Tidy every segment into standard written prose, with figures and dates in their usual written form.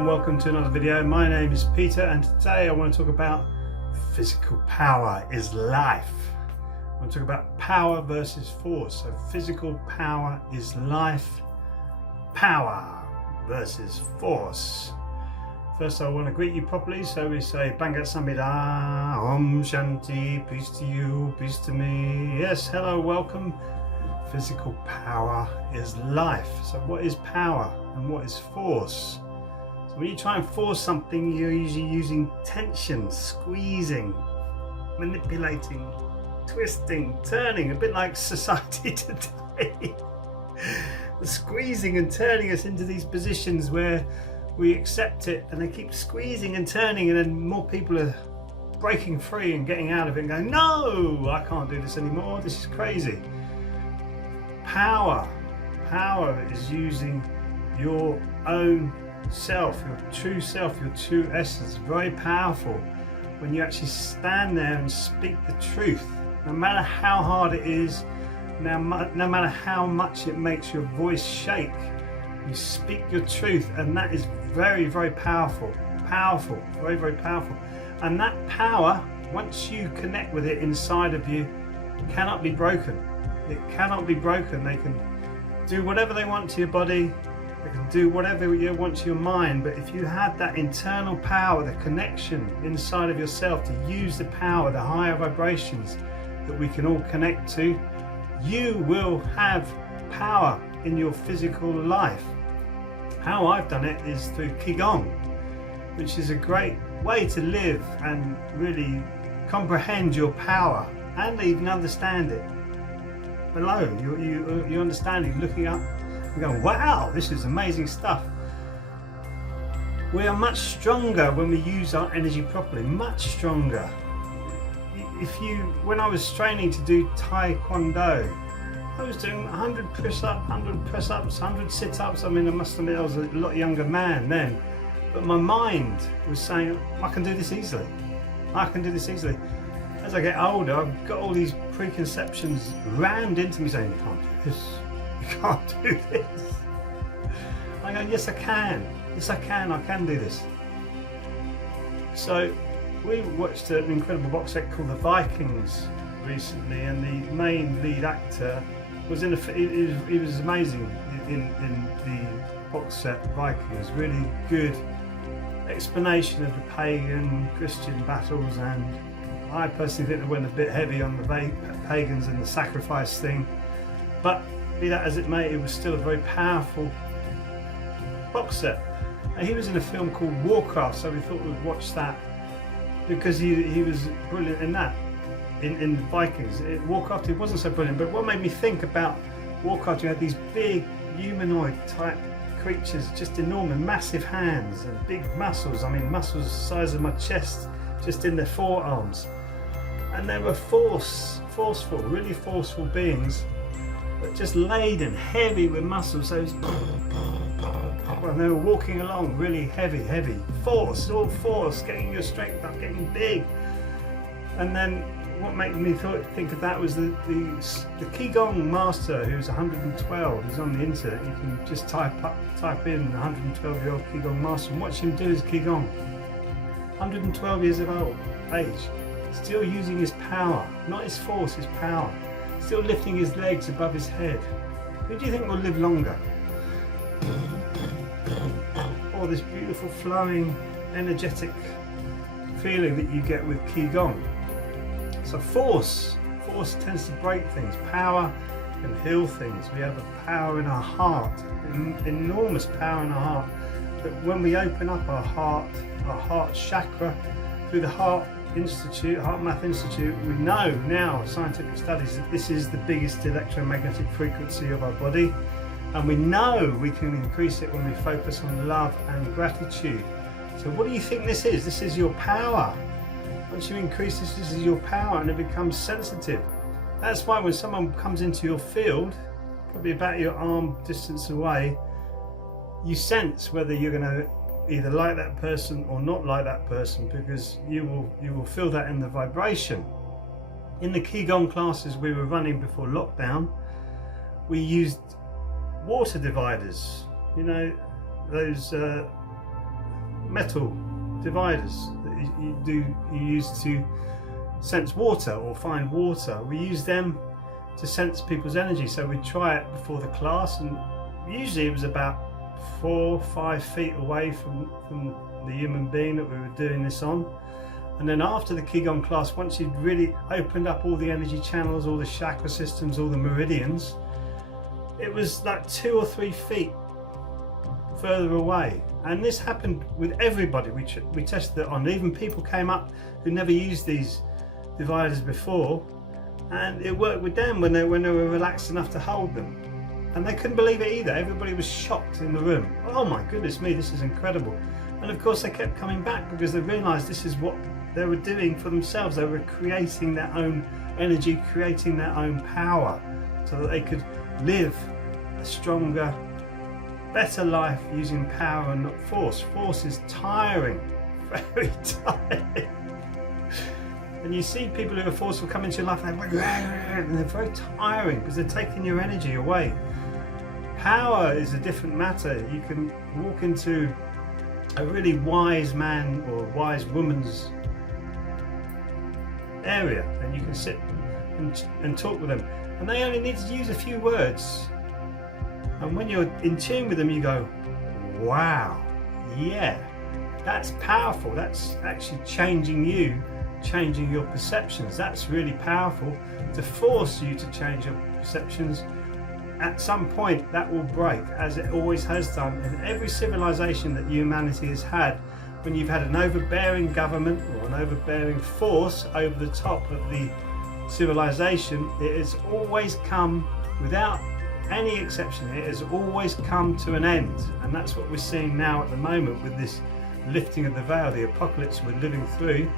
and welcome to another video. My name is Peter and today I want to talk about physical power is life. I want to talk about power versus force. So physical power is life, power versus force. First I want to greet you properly, so we say Bangat Samhita, Om Shanti, peace to you, peace to me. Yes, hello, welcome. Physical power is life. So what is power and what is force? So when you try and force something, you're usually using tension, squeezing, manipulating, twisting, turning, a bit like society today. Squeezing and turning us into these positions where we accept it and they keep squeezing and turning, and then more people are breaking free and getting out of it and going, no, I can't do this anymore, this is crazy. Power is using your own self, your true self, your true essence. Very powerful when you actually stand there and speak the truth, no matter how hard it is, no matter how much it makes your voice shake. You speak your truth, and that is very, very powerful, very, very powerful. And that power, once you connect with it inside of you, cannot be broken. It cannot be broken. They can do whatever they want to your body, they can do whatever you want to your mind, but if you have that internal power, the connection inside of yourself to use the power, the higher vibrations that we can all connect to, you will have power in your physical life. How I've done it is through Qigong, which is a great way to live and really comprehend your power and even understand it. Below, you understanding, looking up and going, wow, this is amazing stuff. We are much stronger when we use our energy properly, much stronger. When I was training to do Taekwondo, I was doing 100 press-ups, 100 sit-ups. I mean, I must admit I was a lot younger man then, but my mind was saying, I can do this easily. I can do this easily. As I get older, I've got all these preconceptions rammed into me saying, you can't do this, you can't do this. I go, yes I can, I can do this. So we watched an incredible box set called The Vikings recently, and the main lead actor was in he was amazing in the box set Vikings. Really good explanation of the pagan Christian battles, and I personally think they went a bit heavy on the pagans and the sacrifice thing, but be that as it may, it was still a very powerful box set. And he was in a film called Warcraft, so we thought we'd watch that because he was brilliant in that, in Vikings. Warcraft, he wasn't so brilliant, but what made me think about Warcraft, you had these big humanoid type creatures, just enormous, massive hands and big muscles. I mean, muscles the size of my chest, just in their forearms. And they were forceful, really forceful beings, but just laden, heavy with muscles. So when they were walking along, really heavy, force, all force, getting your strength up, getting big. And then what made me think of that was the Qigong master, who's 112, who's on the internet. You can just type in 112-year-old Qigong master and watch him do his Qigong. 112 years of age, still using his power, not his force, his power, still lifting his legs above his head. Who do you think will live longer? Or this beautiful flowing energetic feeling that you get with Qigong. So force tends to break things, power can heal things. We have a power in our heart, enormous power in our heart. But when we open up our heart chakra through the Heart Math Institute, we know now, scientific studies, that this is the biggest electromagnetic frequency of our body, and we know we can increase it when we focus on love and gratitude. So what do you think this is? This is your power. Once you increase this is your power, and it becomes sensitive. That's why when someone comes into your field, probably about your arm distance away, you sense whether you're going to either like that person or not like that person, because you will feel that in the vibration. In the Qigong classes we were running before lockdown, we used water dividers, you know, those metal dividers that you use to sense water or find water. We use them to sense people's energy. So we try it before the class, and usually it was about 4 or 5 feet away from the human being that we were doing this on. And then after the Qigong class, once you'd really opened up all the energy channels, all the chakra systems, all the meridians, it was like 2 or 3 feet further away. And this happened with everybody we tested it on. Even people came up who never used these dividers before, and it worked with them when they were relaxed enough to hold them. And they couldn't believe it either. Everybody was shocked in the room. Oh my goodness me, this is incredible. And of course they kept coming back because they realized this is what they were doing for themselves. They were creating their own energy, creating their own power, so that they could live a stronger, better life using power and not force. Force is tiring, very tiring. And you see people who are forceful come into your life and they're very tiring because they're taking your energy away. Power is a different matter. You can walk into a really wise man or wise woman's area and you can sit and talk with them, and they only need to use a few words, and when you're in tune with them you go, wow, yeah, that's powerful. That's actually changing you, changing your perceptions. That's really powerful. To force you to change your perceptions, at some point that will break, as it always has done in every civilization that humanity has had. When you've had an overbearing government or an overbearing force over the top of the civilization, it has always come, without any exception, it has always come to an end. And that's what we're seeing now at the moment with this lifting of the veil, the apocalypse we're living through.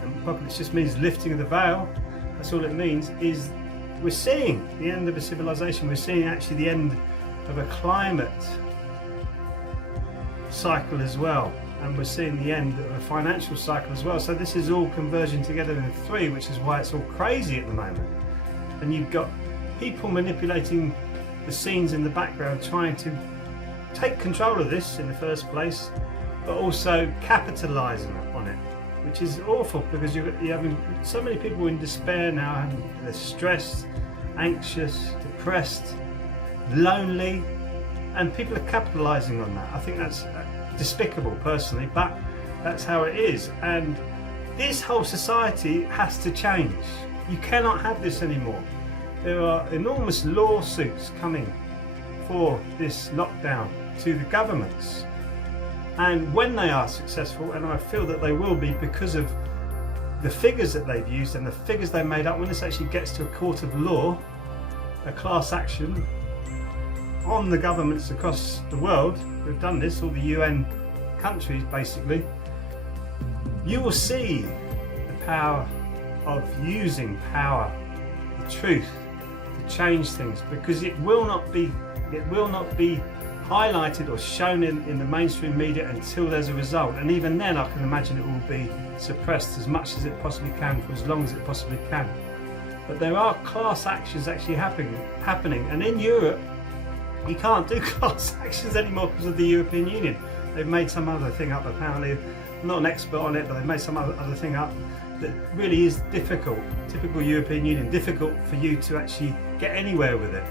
And apocalypse just means lifting of the veil. That's all it means. Is we're seeing the end of a civilization. We're seeing actually the end of a climate cycle as well, and we're seeing the end of a financial cycle as well. So this is all converging together in 3, which is why it's all crazy at the moment. And you've got people manipulating the scenes in the background, trying to take control of this in the first place, but also capitalizing on it, which is awful, because you're having so many people in despair now. They're stressed, anxious, depressed, lonely, and people are capitalizing on that. I think that's despicable personally, but that's how it is. And this whole society has to change. You cannot have this anymore. There are enormous lawsuits coming for this lockdown to the governments. And when they are successful, and I feel that they will be because of the figures that they've used and the figures they made up, when this actually gets to a court of law, a class action on the governments across the world who've done this, all the UN countries basically, you will see the power of using power, the truth, to change things, because it will not be highlighted or shown in the mainstream media until there's a result, and even then I can imagine it will be suppressed as much as it possibly can for as long as it possibly can. But there are class actions actually happening, and in Europe you can't do class actions anymore because of the European Union. They've made some other thing up apparently. I'm not an expert on it, but they've made some other thing up that really is difficult, typical European Union, difficult for you to actually get anywhere with it.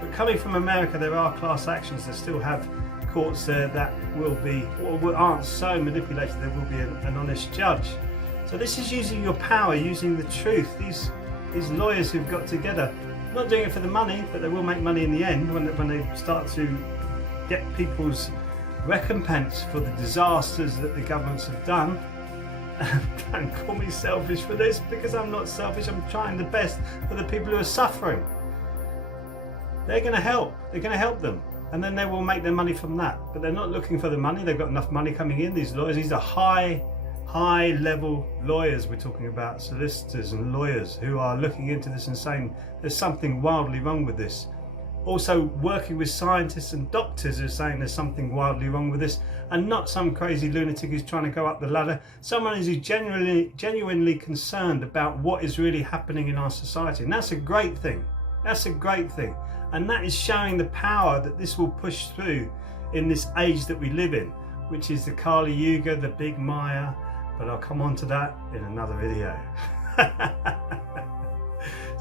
But coming from America, there are class actions that still have courts there that will be, or aren't so manipulated, there will be an honest judge. So this is using your power, using the truth. These lawyers who've got together, not doing it for the money, but they will make money in the end when they start to get people's recompense for the disasters that the governments have done. Don't call me selfish for this, because I'm not selfish. I'm trying the best for the people who are suffering. They're going to help. They're going to help them, and then they will make their money from that. But they're not looking for the money. They've got enough money coming in. These lawyers, these are high level lawyers we're talking about, solicitors and lawyers who are looking into this and saying there's something wildly wrong with this. Also working with scientists and doctors who are saying there's something wildly wrong with this, and not some crazy lunatic who's trying to go up the ladder. Someone who's genuinely concerned about what is really happening in our society, and that's a great thing. That's a great thing, and that is showing the power that this will push through in this age that we live in, which is the Kali Yuga, the big Maya, but I'll come on to that in another video.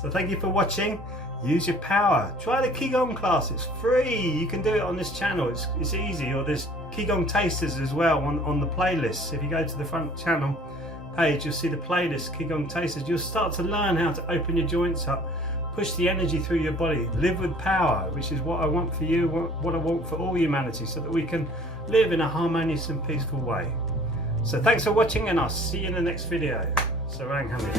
So thank you for watching. Use your power. Try the Qigong class, it's free. You can do it on this channel, it's easy. Or there's Qigong tasters as well on the playlist. If you go to the front channel page, you'll see the playlist, Qigong tasters. You'll start to learn how to open your joints up, push the energy through your body, live with power, which is what I want for you, what I want for all humanity, so that we can live in a harmonious and peaceful way. So thanks for watching, and I'll see you in the next video. Sarang Hamid.